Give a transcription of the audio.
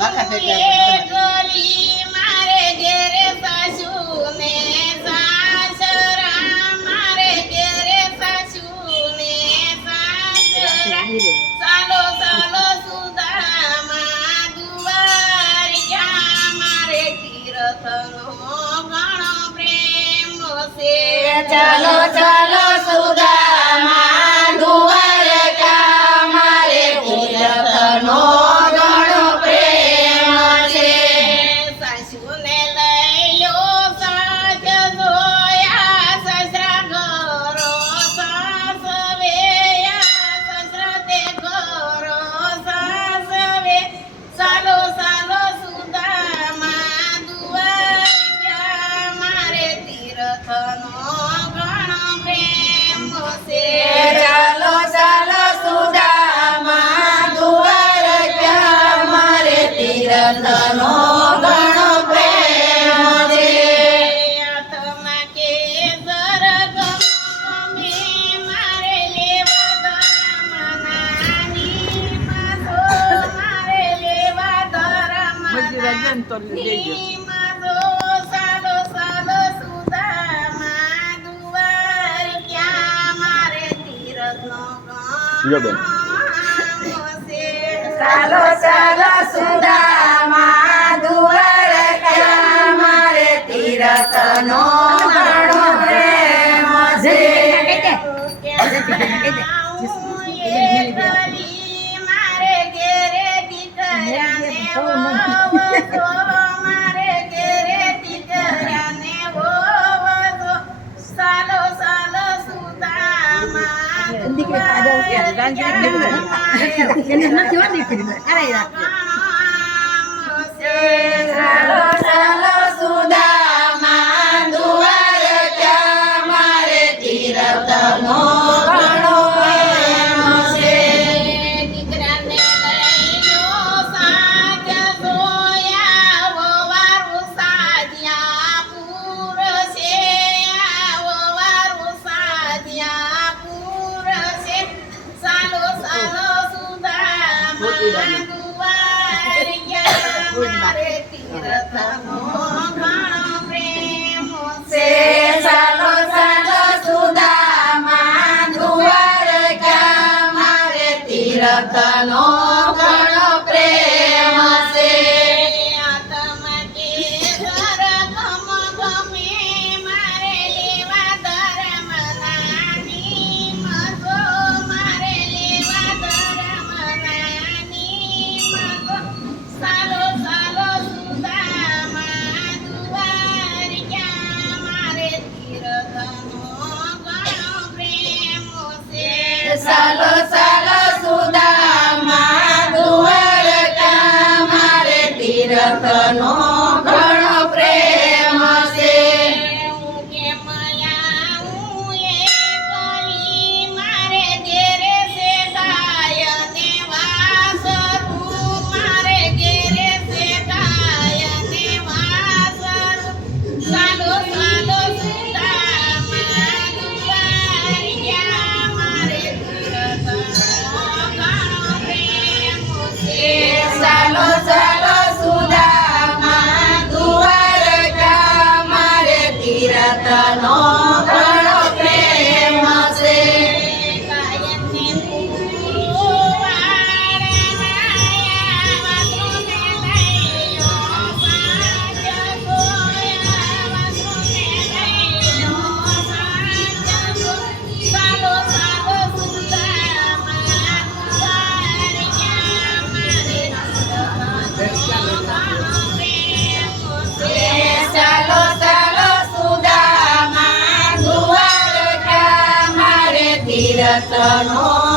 મારે ઘેરે સાસુ ને સાસરા મારે ઘેરે સાસુ ને સાસરા ચાલો ચાલો સુદામા દુવારિયા મારે તીર્થનો ઘણો પ્રેમ છે ચાલો ચાલો સુદામા દુવારિયા મારે તીર્થનો ઘણો પ્રેમ છે સાસુને લઈ લો સાજ જોયા સસરા ઘરો સાસવે સસરા તે ઘરો સાસવે ચાલો ચાલો સુદામા દુવારિયા મારે તીર્થનો ઘણો પ્રેમ છે ચાલો ચાલો સુદામા દુવારિયા મારે તીર્થનો ઘણો પ્રેમ છે હાથમાં કેસર ગમે મારે લેવા ધર્મનાની માસો મારે લેવા ધર્મનાની માસો સાલો સાલો સુદામા દુવારિયા મારે તીર્થનો ઘણો ચાલો ચાલો સુદામા દુવારિયા મારે તીર્થનો ઘણો પ્રેમ છે મારે ઘેરે દીકરાને વોવસો મારે ઘેરે દીકરાને વોવસો ચાલો ચાલો સુદામા ચાલો ચાલો સુદામા દુવારિયા મારે તીર્થનો ઘણો પ્રેમ છે દીકરાને લઈ લો સાજ જોયા વવારું સાજ્યા પૂર છે વવારું સાજ્યા પૂર છે ચાલો ચાલો સુદામા દુવારિયા મારે તીર્થનો ઘણો પ્રેમ છે ચાલો ચાલો સુદામા દુવારિયા મારે તીર્થનો ઘણો પ્રેમ છે આત્મા કેસર ગમે મારે લેવા ધર્મનાની મસો મારે લેવા ધર્મનાની મસો ચાલો ચાલો સુદામા દુવારિયા મારે તીર્થનો ઘણો પ્રેમ છે ચાલો ચાલો સુદામા દુવારિયા મારે તીર્થનો ઘણો પ્રેમ છે હું કેમ આવું એકલી મારે ઘેરે છે ગાય ને વાસરું મારે ઘેરે છે ગાય ને વાસરું ચાલો ચાલો સુદામા દુવારિયા મારે તીર્થનો ઘણો પ્રેમ છે ચાલો ચાલો સુદામા દુવારિયા મારે તીર્થનો ઘણો પ્રેમ છે ગાયને પૂરવાડનાયા વાસુને લઈ લો સાજ જોયા વાસુને લઈ લો સાજ ચાલો ચાલો સુદામા દુવારિયા મારે તીર્થનો ઘણો પ્રેમ છે ચાલો ચાલો સુદામા દુવારિયા મારે તીર્થનો